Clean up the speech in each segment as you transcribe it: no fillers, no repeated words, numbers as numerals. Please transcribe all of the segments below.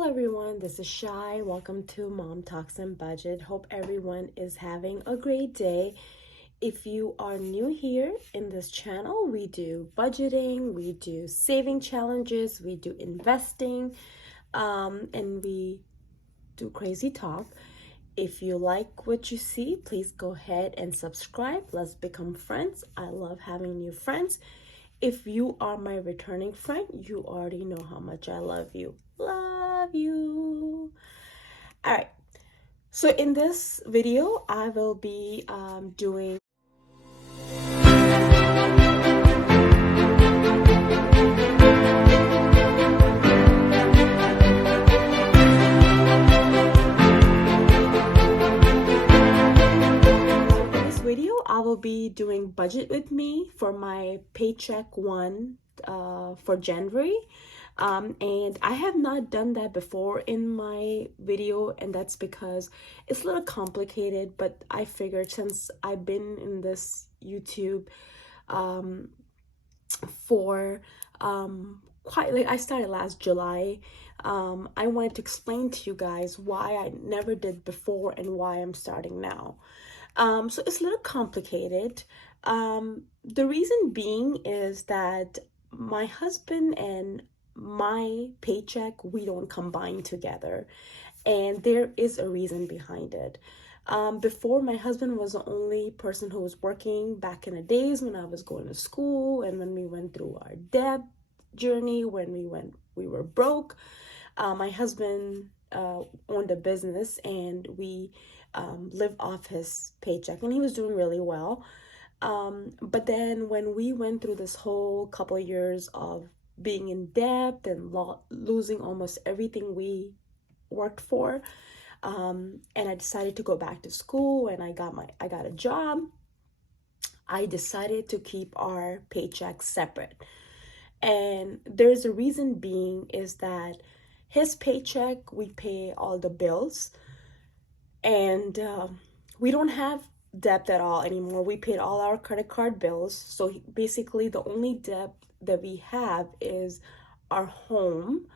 Hello everyone, this is Shy. Welcome to Mom Talks and Budget. Hope everyone is having a great day. If you are new here in this channel, we do budgeting, we do saving challenges, we do investing, and we do crazy talk. If you like what you see, please go ahead and subscribe. Let's become friends. I love having new friends. If you are my returning friend, you already know how much I love you. Love you. All right. So in this video, I will be doing budget with me for my paycheck one for January. And I have not done that before in my video, and that's because it's a little complicated, but I figured since I've been in this YouTube for quite like I started last July, I wanted to explain to you guys why I never did before and why I'm starting now. So it's a little complicated. The reason being is that my husband and my paycheck, we don't combine together, and there is a reason behind it. Before, my husband was the only person who was working back in the days when I was going to school and when we went through our debt journey, when we were broke. My husband owned a business, and we lived off his paycheck, and he was doing really well. But then when we went through this whole couple of years of being in debt and losing almost everything we worked for, and I decided to go back to school, and I got a job, I decided to keep our paychecks separate. And there's a reason being is that his paycheck, we pay all the bills, and we don't have debt at all anymore. We paid all our credit card bills. So basically the only debt that we have is our home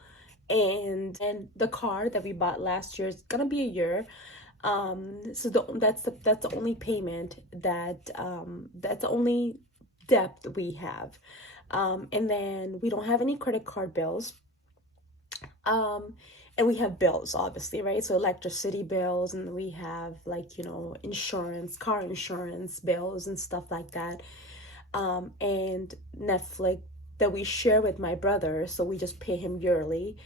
and the car that we bought last year. Is gonna be a year. So that's the only payment that's the only debt that we have. And then we don't have any credit card bills. And we have bills, obviously, right? So electricity bills, and we have insurance, car insurance bills and stuff like that. And Netflix that we share with my brother, so we just pay him yearly.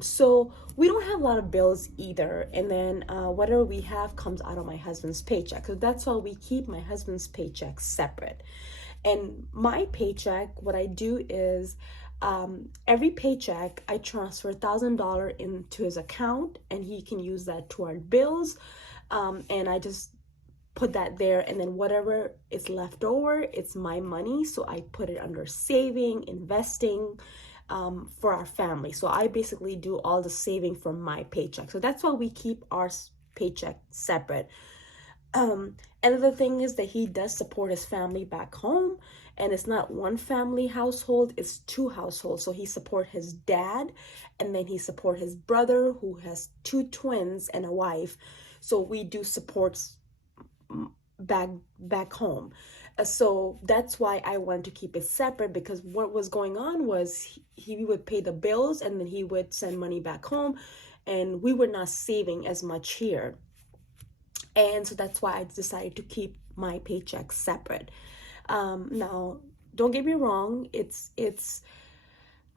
So we don't have a lot of bills either. And then whatever we have comes out of my husband's paycheck. So that's why we keep my husband's paycheck separate. And my paycheck, what I do is every paycheck I transfer $1,000 into his account, and he can use that toward bills. And I just put that there, and then whatever is left over, it's my money. So I put it under saving, investing, for our family. So I basically do all the saving from my paycheck. So that's why we keep our paycheck separate. Another thing is that he does support his family back home, and it's not one family household, it's two households. So he support his dad, and then he support his brother, who has two twins and a wife. So we do supports back home. So that's why I wanted to keep it separate, because what was going on was he would pay the bills, and then he would send money back home, and we were not saving as much here. And so that's why I decided to keep my paycheck separate. Now, don't get me wrong,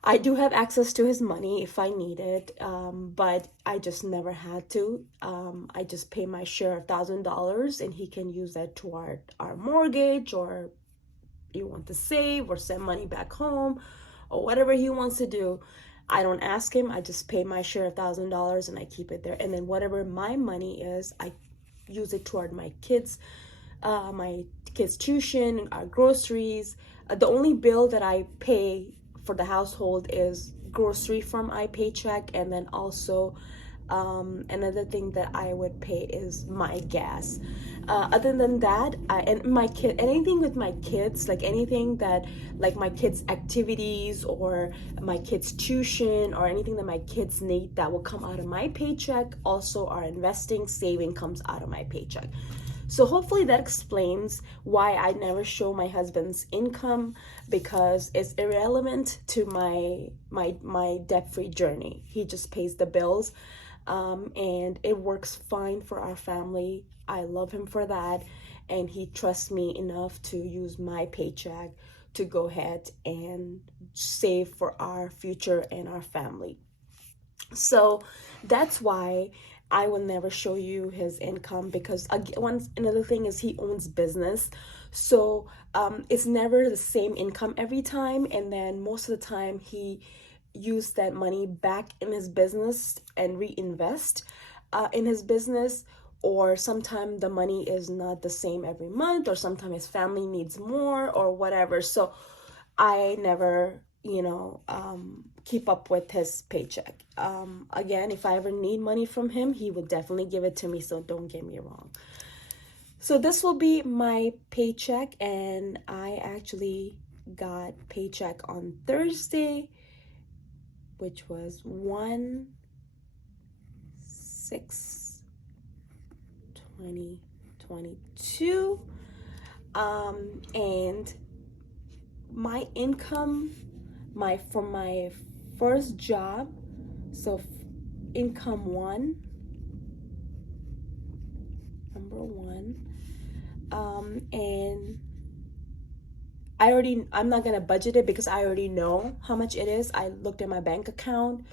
I do have access to his money if I need it, but I just never had to. I just pay my share of $1,000, and he can use that toward our mortgage, or you want to save or send money back home, or whatever he wants to do. I don't ask him. I just pay my share of $1,000, and I keep it there. And then whatever my money is, I use it toward my kids' tuition, our groceries. The only bill that I pay for the household is grocery from my paycheck, and then also another thing that I would pay is my gas. Other than that, and my kid, anything with my kids, like anything that, like my kids' activities or my kids' tuition or anything that my kids need that will come out of my paycheck. Also, our investing, saving comes out of my paycheck. So hopefully that explains why I never show my husband's income, because it's irrelevant to my debt-free journey. He just pays the bills, and it works fine for our family. I love him for that, and he trusts me enough to use my paycheck to go ahead and save for our future and our family. So that's why I will never show you his income, because another thing is he owns business. So it's never the same income every time. And then most of the time he used that money back in his business and reinvest in his business. Or sometimes the money is not the same every month, or sometimes his family needs more or whatever. So I never, keep up with his paycheck. Again, if I ever need money from him, he will definitely give it to me, so don't get me wrong. So this will be my paycheck, and I actually got paycheck on Thursday, which was 1/6/2022. And my income, from my first job, so income number one, and I'm not gonna budget it because I already know how much it is. I looked at my bank account,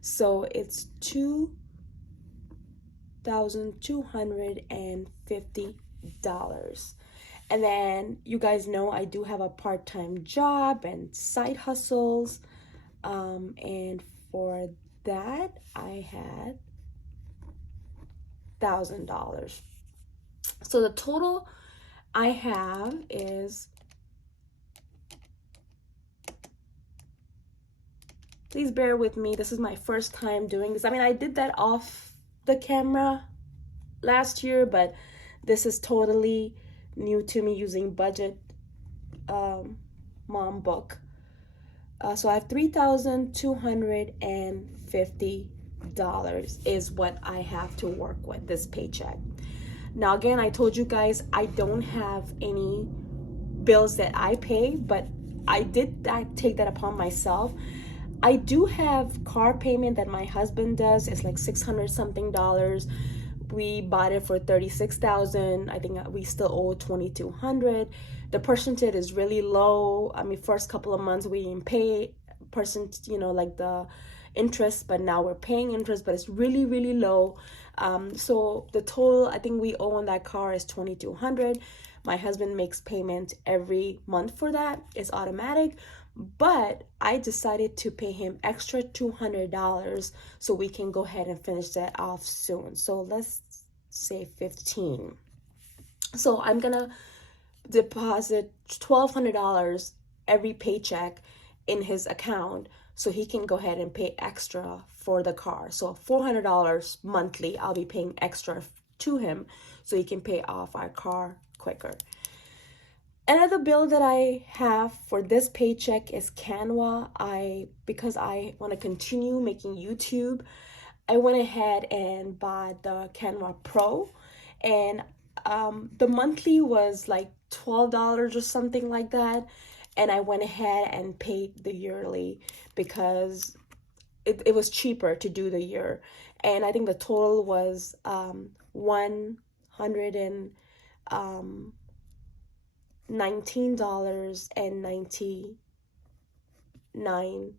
so it's $2,250. And then you guys know I do have a part-time job and side hustles. And for that, I had $1,000. So the total I have is, please bear with me, this is my first time doing this. I mean, I did that off the camera last year, but this is totally new to me using budget mom book. So I have $3,250 is what I have to work with this paycheck. Now again, I told you guys I don't have any bills that I pay, but I take that upon myself. I do have car payment that my husband does. It's like $600 something. We bought it for $36,000. I think we still owe $2,200. The percentage is really low. I mean, first couple of months we didn't pay like the interest, but now we're paying interest, but it's really, really low. So the total I think we owe on that car is $2,200. My husband makes payment every month for that. It's automatic. But I decided to pay him extra $200 so we can go ahead and finish that off soon. So let's say 15. So I'm gonna deposit $1,200 every paycheck in his account so he can go ahead and pay extra for the car. So $400 monthly I'll be paying extra to him so he can pay off our car quicker. Another bill that I have for this paycheck is Canva. Because I want to continue making YouTube, I went ahead and bought the Canva Pro, and the monthly was like $12 or something like that, and I went ahead and paid the yearly because it was cheaper to do the year. And I think the total was $19.99.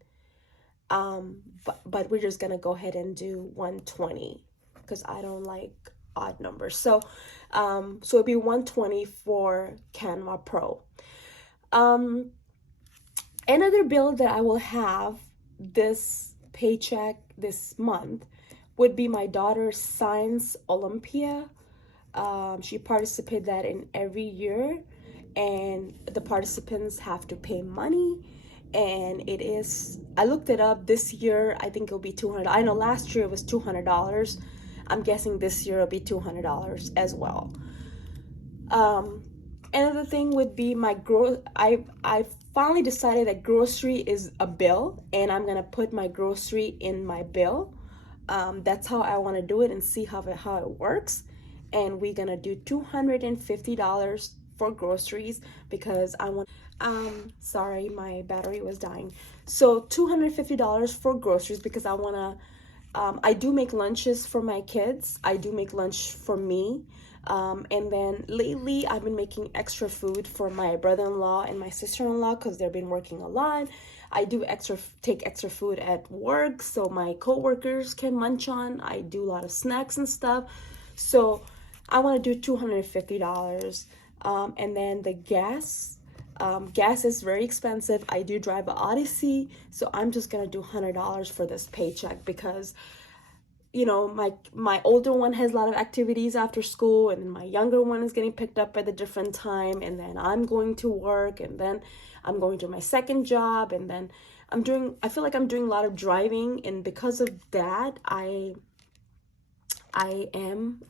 But we're just gonna go ahead and do 120 because I don't like odd numbers. So it'd be 120 for Canva Pro. Another bill that I will have this paycheck this month would be my daughter's Science Olympia. She participated that in every year, and the participants have to pay money, and I looked it up. This year I think it'll be $200. I know last year it was $200. I'm guessing this year it'll be $200 as well. Um, Another thing would be I finally decided that grocery is a bill, and I'm gonna put my grocery in my bill. That's how I want to do it and see how it works. And we're gonna do $250 for groceries because I want. Sorry, my battery was dying. So $250 for groceries because I wanna. I do make lunches for my kids. I do make lunch for me. And then lately, I've been making extra food for my brother-in-law and my sister-in-law because they've been working a lot. I do take extra food at work so my coworkers can munch on. I do a lot of snacks and stuff. So I want to do $250. And then the gas. Gas is very expensive. I do drive an Odyssey, so I'm just gonna do $100 for this paycheck because my older one has a lot of activities after school, and then my younger one is getting picked up at a different time, and then I'm going to work, and then I'm going to my second job, and then I feel like I'm doing a lot of driving, and because of that, I am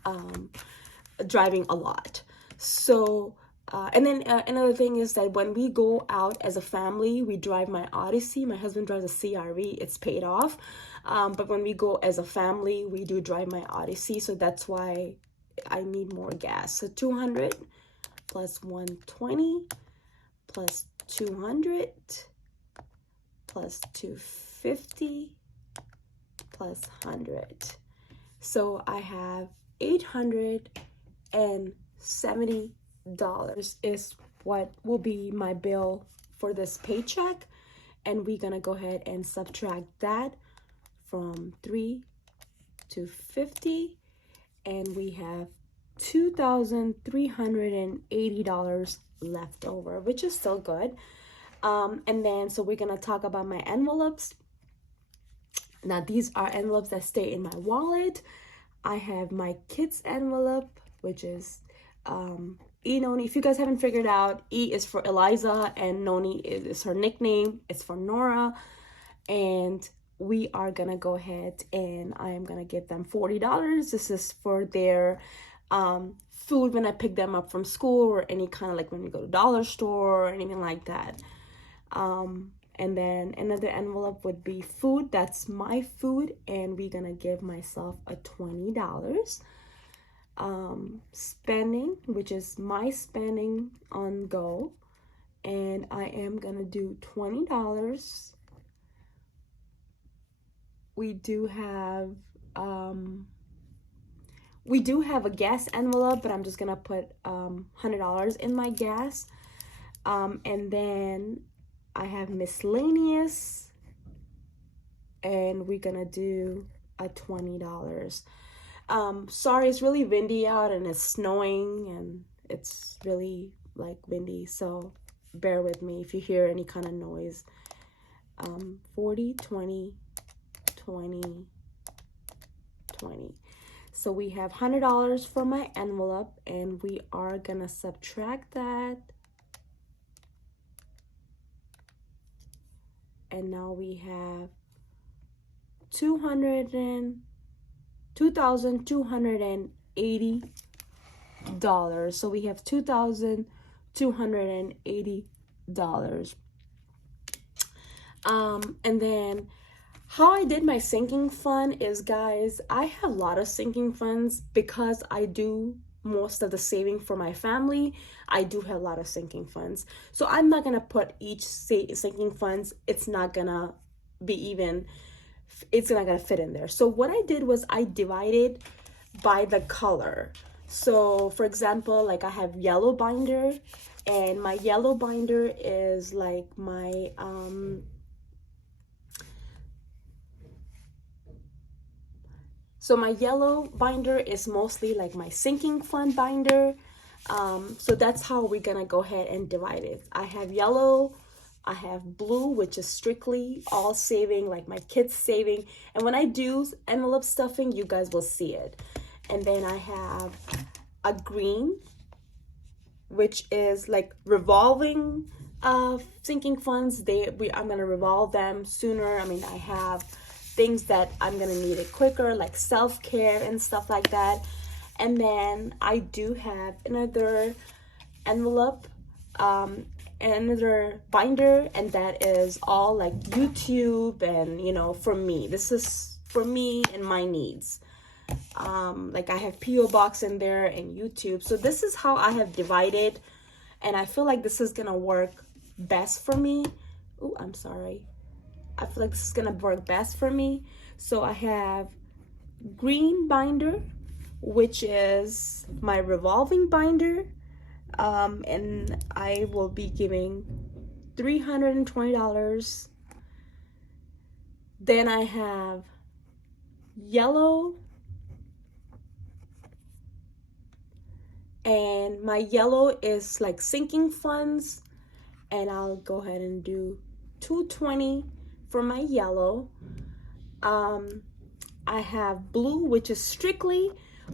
driving a lot. So and then another thing is that when we go out as a family, we drive my Odyssey. My husband drives a CRV. It's paid off. But when we go as a family, we do drive my Odyssey. So that's why I need more gas. So 200 plus 120 plus 200 plus 250 plus 100. So I have $870 is what will be my bill for this paycheck, and we're gonna go ahead and subtract that from 3 to 50, and we have $2,380 left over, which is still good. And then so we're gonna talk about my envelopes. Now these are envelopes that stay in my wallet. I have my kids envelope, which is Noni. If you guys haven't figured out, E is for Eliza and Noni is her nickname. It's for Nora. And we are gonna go ahead and I am gonna give them $40. This is for their food when I pick them up from school, or any kind of like when we go to dollar store or anything like that. And then another envelope would be food. That's my food, and we're gonna give myself a $20. Spending, which is my spending on go, and I am gonna do $20. We do have a gas envelope, but I'm just gonna put $100 in my gas. And then I have miscellaneous, and we're gonna do a $20. Sorry, it's really windy out and it's snowing and it's really like windy, so bear with me if you hear any kind of noise. 40, 20, 20, 20. So we have $100 for my envelope, and we are gonna subtract that. And now we have $2,280. So we have $2,280. And then how I did my sinking fund is, guys, I have a lot of sinking funds because I do most of the saving for my family. I do have a lot of sinking funds. So I'm not going to put each sinking funds. It's not going to be even. It's not going to fit in there. So what I did was I divided by the color. So for example, like I have yellow binder, and my yellow binder is like my so my yellow binder is mostly like my sinking fund binder. So that's how we're gonna go ahead and divide it. I have yellow, I have blue, which is strictly all saving, like my kids saving. And when I do envelope stuffing, you guys will see it. And then I have a green, which is like revolving sinking funds. I'm gonna revolve them sooner. I mean, I have things that I'm gonna need it quicker, like self-care and stuff like that. And then I do have another envelope, another binder, and that is all like YouTube and, you know, for me. This is for me and my needs. Like I have PO box in there and YouTube. So this is how I have divided, and I feel like this is gonna work best for me. Oh, I'm sorry. I feel like this is gonna work best for me. So I have green binder, which is my revolving binder, and I will be giving $320. Then I have yellow, and my yellow is like sinking funds, and I'll go ahead and do $220 for my yellow. I have blue, which is strictly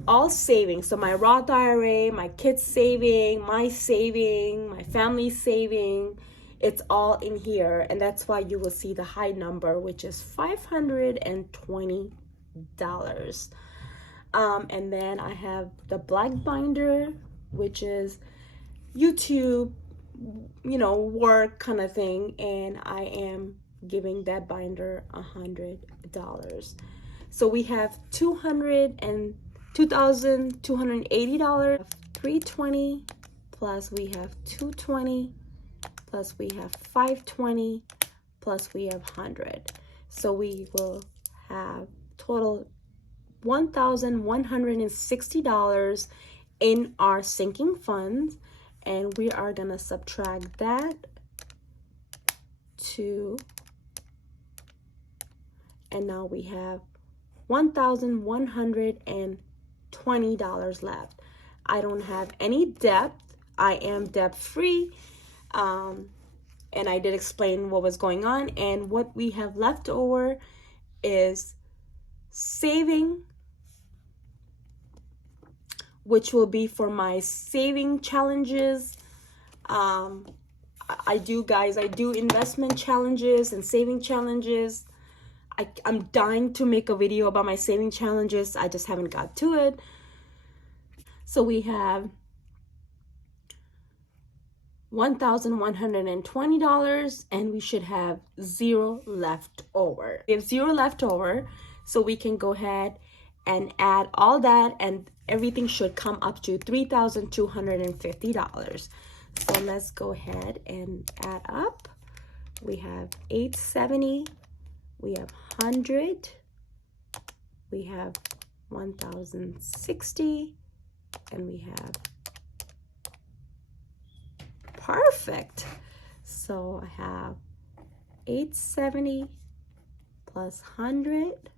all savings. So my Roth IRA, my kids saving, my family saving, it's all in here. And that's why you will see the high number, which is $520. And then I have the black binder, which is YouTube, you know, work kind of thing. And I am giving that binder $100. So we have $2,280, $320, plus we have $220, plus we have $520, plus we have $100. So we will have total $1,160 in our sinking funds, and we are gonna subtract that to, and now we have $1,120 left. I don't have any debt. I am debt free. And I did explain what was going on, and what we have left over is saving, which will be for my saving challenges. I do investment challenges and saving challenges. I'm dying to make a video about my saving challenges. I just haven't got to it. So we have $1,120, and we should have zero left over. We have zero left over, so we can go ahead and add all that, and everything should come up to $3,250. So let's go ahead and add up. We have 870. We have 100, we have 1,060, and we have, perfect. So I have 870 plus 100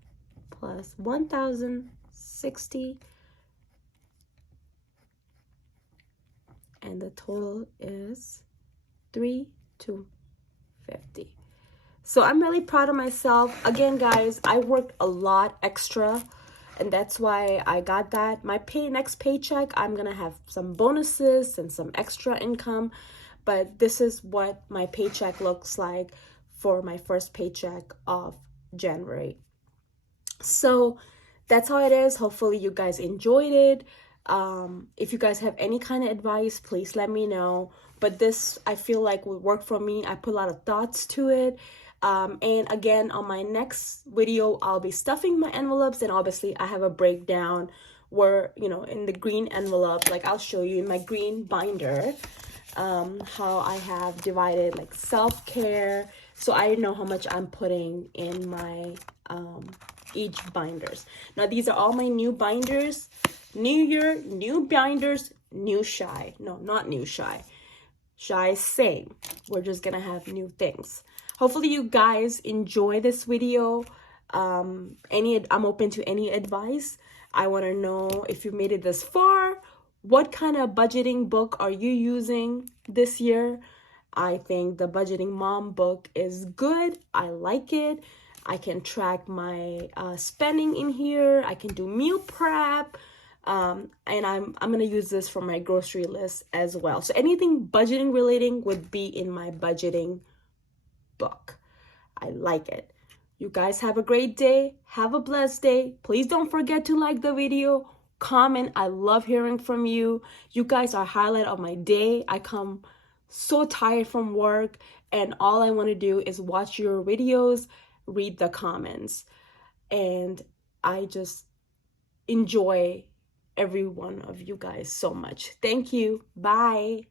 plus 1,060, and the total is 3,250. So I'm really proud of myself. Again, guys, I worked a lot extra, and that's why I got that. My next paycheck, I'm gonna have some bonuses and some extra income, but this is what my paycheck looks like for my first paycheck of January. So that's how it is. Hopefully you guys enjoyed it. If you guys have any kind of advice, please let me know. But this, I feel like, would work for me. I put a lot of thoughts to it. And again, on my next video, I'll be stuffing my envelopes, and obviously I have a breakdown where, you know, in the green envelope, like I'll show you in my green binder, how I have divided like self-care. So I know how much I'm putting in my, each binders. Now these are all my new binders. New year, new binders, new shy. No, not new shy. Shy, same. We're just gonna have new things. Hopefully you guys enjoy this video. I'm open to any advice. I want to know if you made it this far. What kind of budgeting book are you using this year? I think the Budgeting Mom book is good. I like it. I can track my spending in here. I can do meal prep. And I'm gonna use this for my grocery list as well. So anything budgeting relating would be in my budgeting book. I like it. You guys have a great day. Have a blessed day. Please don't forget to like the video. comment. I love hearing from you. You guys are highlight of my day. I come so tired from work, and all I want to do is watch your videos, read the comments, and I just enjoy every one of you guys so much. Thank you. Bye.